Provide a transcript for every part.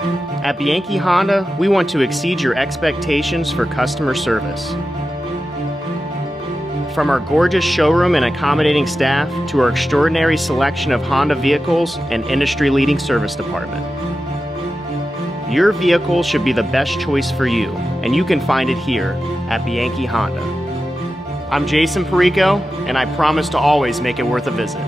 At Bianchi Honda, we want to exceed your expectations for customer service. From our gorgeous showroom and accommodating staff to our extraordinary selection of Honda vehicles and industry-leading service department. Your vehicle should be the best choice for you, and you can find it here at Bianchi Honda. I'm Jason Perico, and I promise to always make it worth a visit.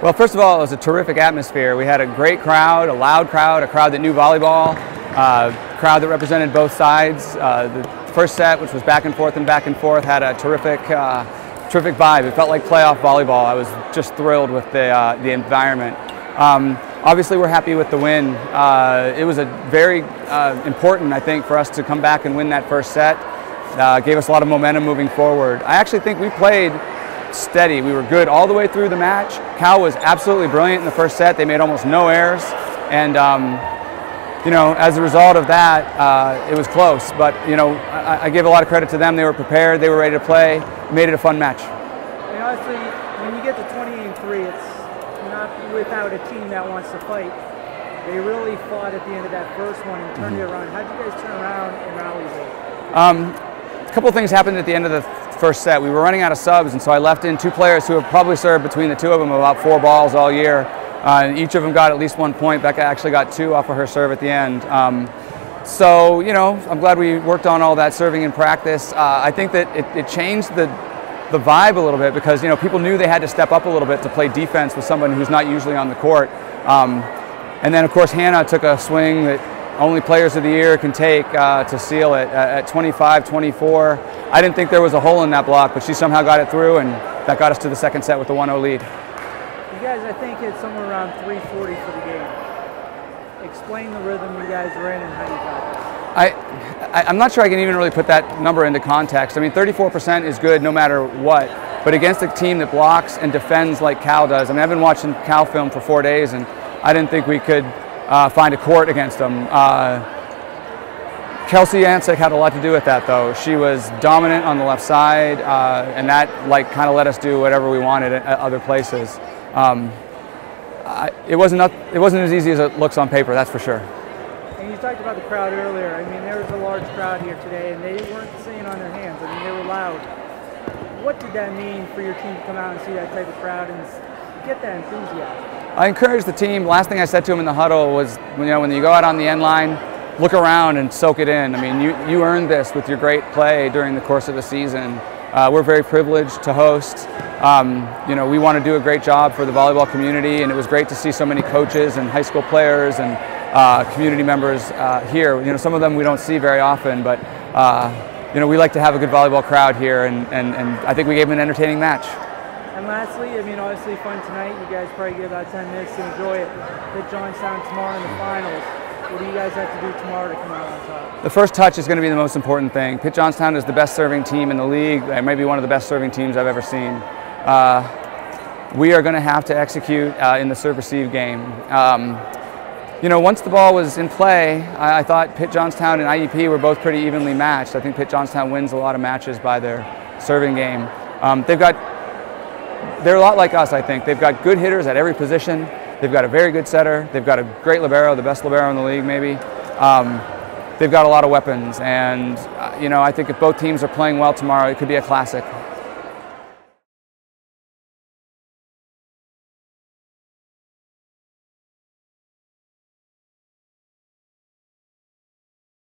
Well, first of all, it was a terrific atmosphere. We had a great crowd, a loud crowd, a crowd that knew volleyball, a crowd that represented both sides. The first set, which was back and forth, had a terrific vibe. It felt like playoff volleyball. I was just thrilled with the environment. Obviously, we're happy with the win. It was a very important, I think, for us to come back and win that first set. Gave us a lot of momentum moving forward. I actually think we played steady. We were good all the way through the match. Cal was absolutely brilliant in the first set. They made almost no errors, and you know, as a result of that, it was close. But you know, I give a lot of credit to them. They were prepared. They were ready to play. Made it a fun match. And honestly, when you get to 28-3, it's not without a team that wants to fight. They really fought at the end of that first one and turned it around. How did you guys turn around and rally there? A couple of things happened at the end of the first set. We were running out of subs, and so I left in 2 players who have probably served between the 2 of them about 4 balls all year. And each of them got at least 1 point. Becca actually got 2 off of her serve at the end. So, you know, I'm glad we worked on all that serving in practice. I think that it changed the vibe a little bit because, you know, people knew they had to step up a little bit to play defense with someone who's not usually on the court. And then, of course, Hannah took a swing that only players of the year can take to seal it at 25-24. I didn't think there was a hole in that block, but she somehow got it through, and that got us to the second set with the 1-0 lead. You guys, I think, hit somewhere around 340 for the game. Explain the rhythm you guys were in and how you got there. I'm not sure I can even really put that number into context. I mean, 34% is good no matter what, but against a team that blocks and defends like Cal does. I mean, I've been watching Cal film for 4 days, and I didn't think we could find a court against them. Kelsey Ansik had a lot to do with that, though. She was dominant on the left side, and that kind of let us do whatever we wanted at other places. It wasn't as easy as it looks on paper, that's for sure. And you talked about the crowd earlier. I mean, there was a large crowd here today, and they weren't sitting on their hands. I mean, they were loud. What did that mean for your team to come out and see that type of crowd and get that enthusiasm? I encouraged the team. Last thing I said to them in the huddle was, you know, when you go out on the end line, look around and soak it in. I mean, you earned this with your great play during the course of the season. We're very privileged to host. You know, we want to do a great job for the volleyball community, and it was great to see so many coaches and high school players and community members here. You know, some of them we don't see very often, but you know, we like to have a good volleyball crowd here, and I think we gave them an entertaining match. And lastly, I mean, obviously fun tonight. You guys probably get about 10 minutes to enjoy it. Hit Johnstown tomorrow in the finals. What do you guys have to do tomorrow to come out on top? The first touch is going to be the most important thing. Pitt Johnstown is the best serving team in the league. It may be one of the best serving teams I've ever seen. We are going to have to execute in the serve-receive game. You know, once the ball was in play, I thought Pitt Johnstown and IUP were both pretty evenly matched. I think Pitt Johnstown wins a lot of matches by their serving game. They're a lot like us, I think. They've got good hitters at every position. They've got a very good setter. They've got a great libero, the best libero in the league, maybe. They've got a lot of weapons, and you know, I think if both teams are playing well tomorrow, it could be a classic.